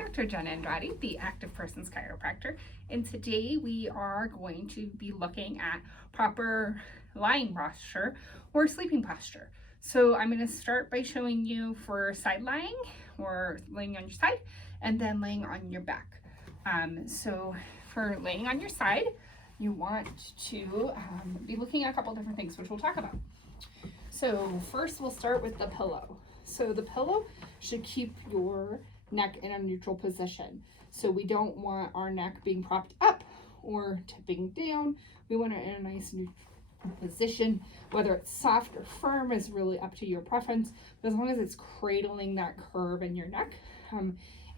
Dr. Jen Andrade, the Active Persons Chiropractor, and today we are going to be looking at proper lying posture or sleeping posture. So I'm going to start by showing you for side lying or laying on your side and then laying on your back. So for laying on your side, you want to be looking at a couple different things, which we'll talk about. So first we'll start with the pillow. So the pillow should keep your neck in a neutral position. So we don't want our neck being propped up or tipping down. We want it in a nice neutral position. Whether it's soft or firm is really up to your preference, but as long as it's cradling that curve in your neck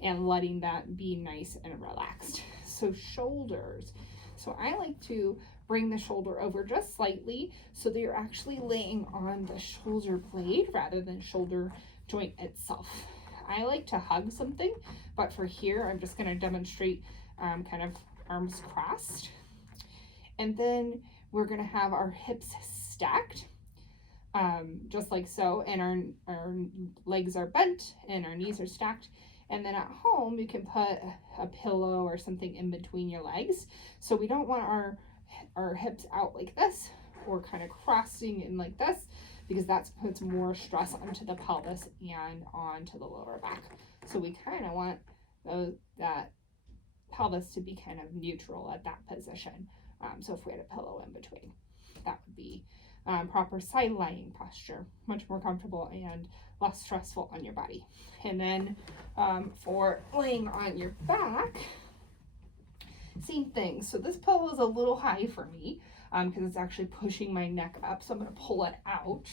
and letting that be nice and relaxed. So shoulders. So I like to bring the shoulder over just slightly so that you're actually laying on the shoulder blade rather than shoulder joint itself. I like to hug something, but for here, I'm just going to demonstrate kind of arms crossed. And then we're going to have our hips stacked, just like so, and our legs are bent and our knees are stacked. And then at home, you can put a pillow or something in between your legs. So we don't want our hips out like this or kind of crossing in like this, because that puts more stress onto the pelvis and onto the lower back. So we kind of want that pelvis to be kind of neutral at that position. So if we had a pillow in between, that would be proper side lying posture, much more comfortable and less stressful on your body. And then for laying on your back, same thing. So this pillow is a little high for me because it's actually pushing my neck up. So I'm going to pull it out.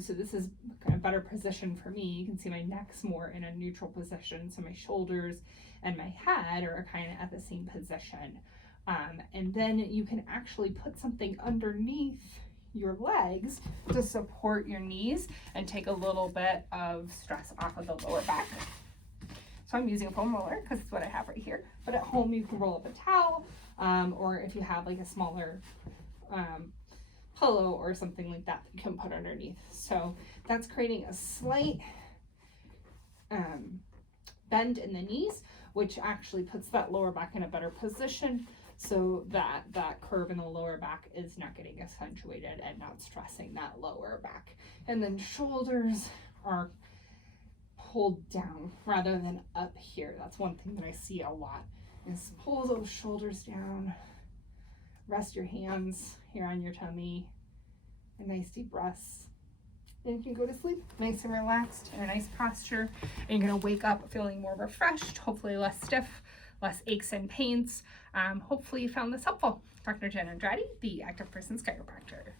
So this is kind of better position for me. You can see my neck's more in a neutral position. So my shoulders and my head are kind of at the same position. And then you can actually put something underneath your legs to support your knees and take a little bit of stress off of the lower back. So I'm using a foam roller because it's what I have right here. But at home, you can roll up a towel, or if you have like a smaller pillow or something like that, you can put underneath. So that's creating a slight bend in the knees, which actually puts that lower back in a better position, so that that curve in the lower back is not getting accentuated and not stressing that lower back. And then shoulders are pulled down rather than up here. That's one thing that I see a lot, is pull those shoulders down. Rest your hands here on your tummy. A nice deep breaths. And you can go to sleep nice and relaxed in a nice posture. And you're going to wake up feeling more refreshed, hopefully less stiff, less aches and pains. Hopefully you found this helpful. Dr. Jen Andrade, the Active Persons Chiropractor.